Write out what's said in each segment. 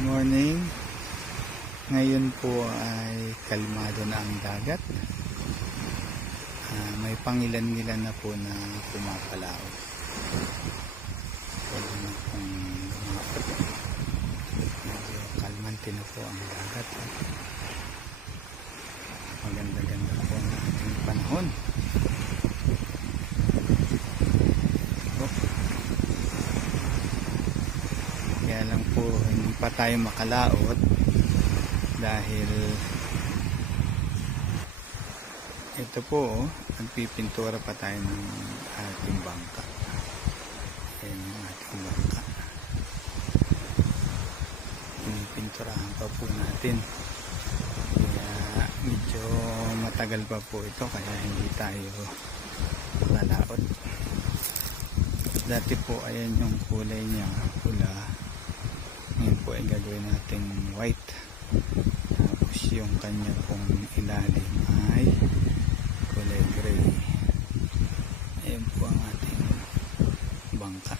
morning. Ngayon po ay kalmado na ang dagat. Ah, may pangilan-ngilan na po na pumapalaw. Pwede na pong kalmante na po ang dagat. Maganda-ganda po ang ating panahon. Kaya lang po hindi pa tayo makalaot dahil ito po oh, nagpipintura pa tayo ng ating bangka. Ayan yung ating bangka. Pinipinturahan pa po natin. Kaya medyo matagal pa po ito kaya hindi tayo lalaot. Dati po ayan yung kulay niya, ay gagawin nating white. Tapos yung kanya pong ilalim ay kulay gray. Ayan po ang ating bangka.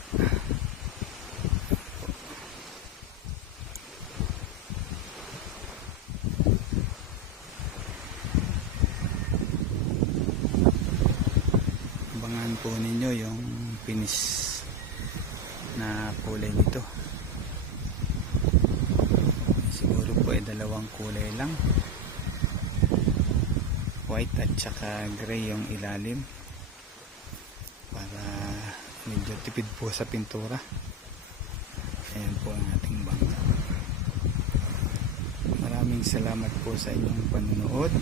Abangan po ninyo yung finish na kulay nito. Siguro po ay dalawang kulay lang. White at saka gray yung ilalim. Para medyo tipid po sa pintura. Ayan po ang ating bangka. Maraming salamat po sa inyong panunood.